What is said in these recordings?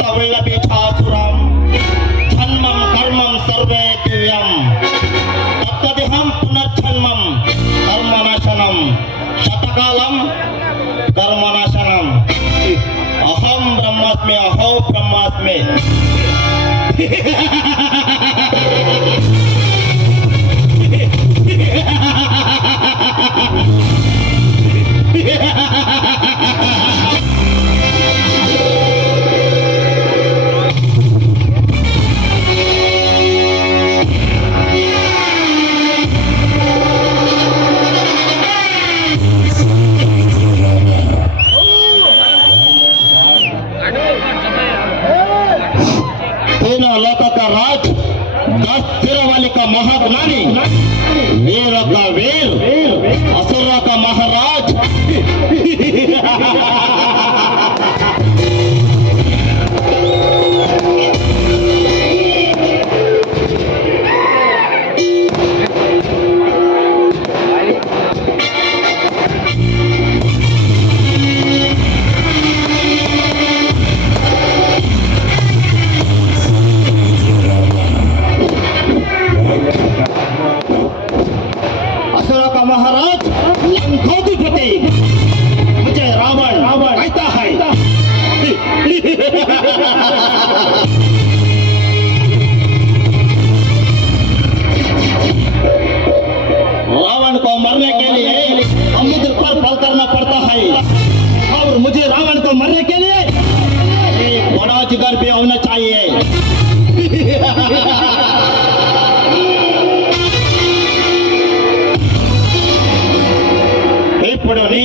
वल्लभीठासुरम जन्मम कर्मम सर्वे दिव्यम तत्देहम पुनर्जन्मम कर्मनाशनम। शतकालम कर्मनाशनम। अहम ब्रह्मास्मि, अहो ब्रह्मास्मि। Yeah.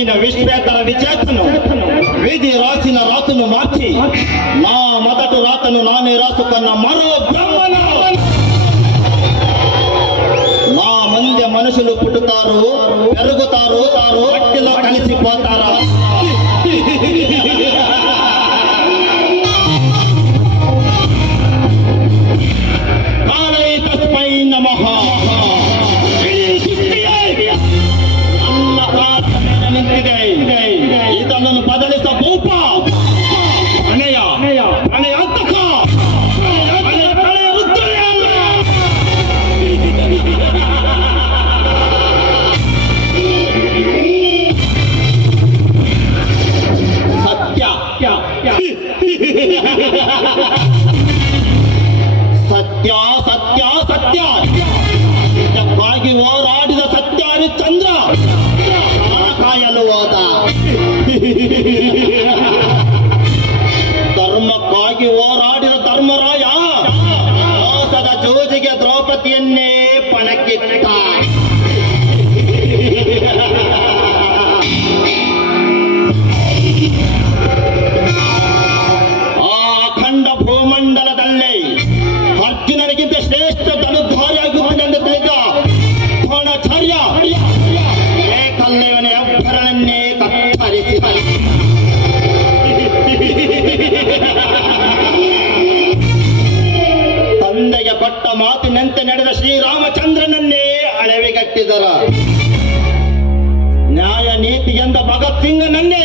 చేసిన విశ్వేతర విచేతను. విధి రాసిన రాతును మార్చి నా మొదటి రాతను నానే రాసుకున్న మరో బ్రహ్మ మా మంది మనుషులు పుట్టుతారు పెరుగుతారు తారు కలిసిపోతారు. ಹೆಸರನ್ನೇ ತಂದೆಗೆ ಪಟ್ಟ ಮಾತಿನಂತೆ ನಡೆದ ಶ್ರೀರಾಮಚಂದ್ರನನ್ನೇ ಅಳವಿಗಟ್ಟಿದರ. ನ್ಯಾಯ ನೀತಿ ಎಂದ ಭಗತ್ ಸಿಂಗನನ್ನೇ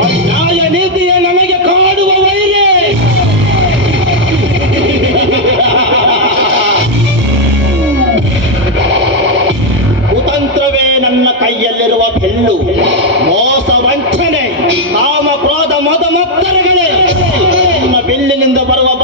இந்த பருவம்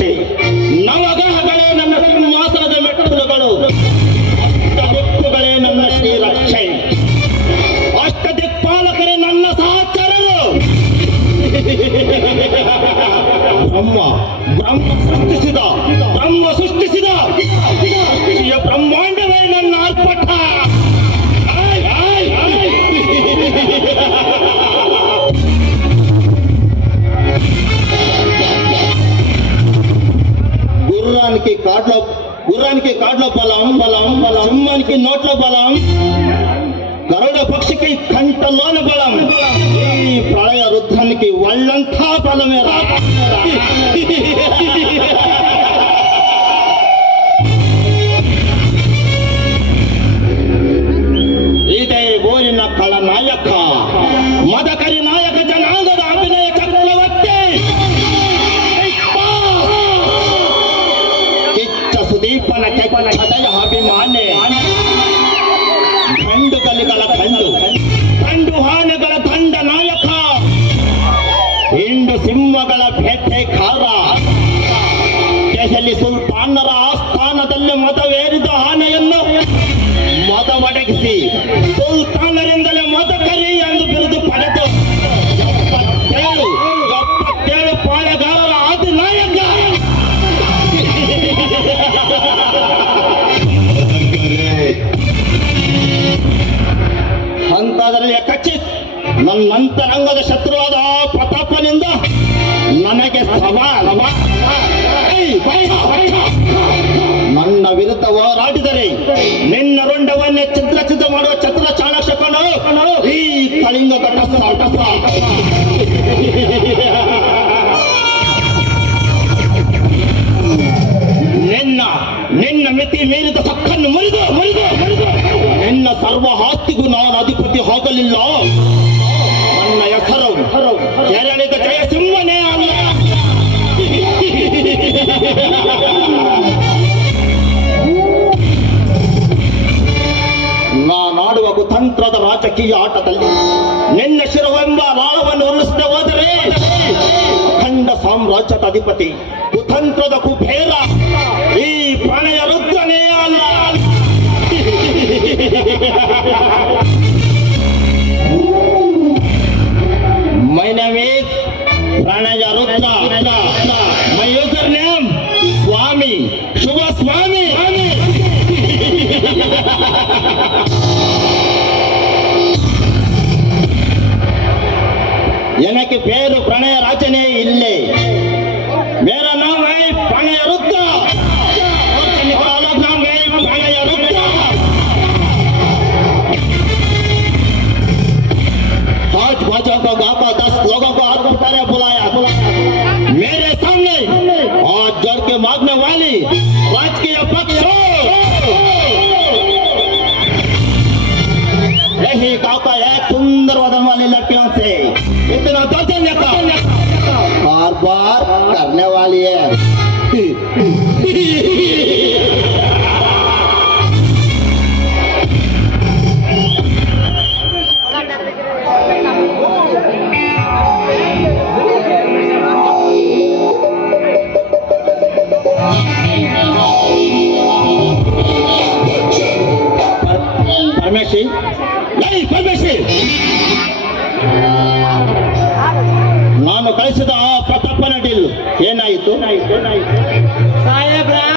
ಭೂಮಿ ನವಗ್ರಹಗಳೇ ನನ್ನ ಸಿಂಹಾಸನದ ಮೆಟ್ಟಲುಗಳು. ಅಷ್ಟದಿಕ್ಕುಗಳೇ ನನ್ನ ಶ್ರೀ ರಕ್ಷೆ ಅಷ್ಟ ದಿಕ್ಪಾಲಕರೇ ನನ್ನ ಸಹಚರರು. ಬ್ರಹ್ಮ ಬ್ರಹ್ಮ ಸೃಷ್ಟಿಸಿದ నోట్ల బలం. గరుడ పక్షికి కంటలోన బలం. ఈ ప్రళయ రుద్రానికి వాళ్ళంతా బలమే రా. ಅಂತರಂಗದ ಶತ್ರುವಾದ ಪ್ರತಾಪನಿಂದ ನನಗೆ ಸವಾ. ನನ್ನ ವಿರುದ್ಧ ಹೋರಾಡಿದರೆ ನಿನ್ನ ರುಂಡವನ್ನೇ ಚಿತ್ರ ಚಿತ್ರ ಮಾಡುವ ಚತ್ರ ಚಾಣಕ್ಷಕನು ಈ ಕಳಿಂಗ ನಿನ್ನ ನಿನ್ನ ಮಿತಿ ಮೀರಿದ ಸಕ್ಕನ್ನು ಮುರಿದು ಮುರಿದು ಮುರಿದು. ನಿನ್ನ ಸರ್ವ ಆಸ್ತಿಗೂ ನಾನು ಅಧಿಪತಿ ಹೋಗಲಿಲ್ಲ. ರಾಜಕೀಯ ಆಟದಲ್ಲಿ ನಿನ್ನ ಶಿರವೆಂಬ ಲಾಳವನ್ನು ಉರುಳಿಸದೆ ಹೋದರೆ ಅಖಂಡ ಸಾಮ್ರಾಜ್ಯದ ಅಧಿಪತಿ ಕುತಂತ್ರದ ಕುಬೇರ ಈ ಪ್ರಣಯ ರುದ್ರನೇ ಅಲ್ಲ. बार करने वाली है ನಾನು ಕಳಿಸಿದ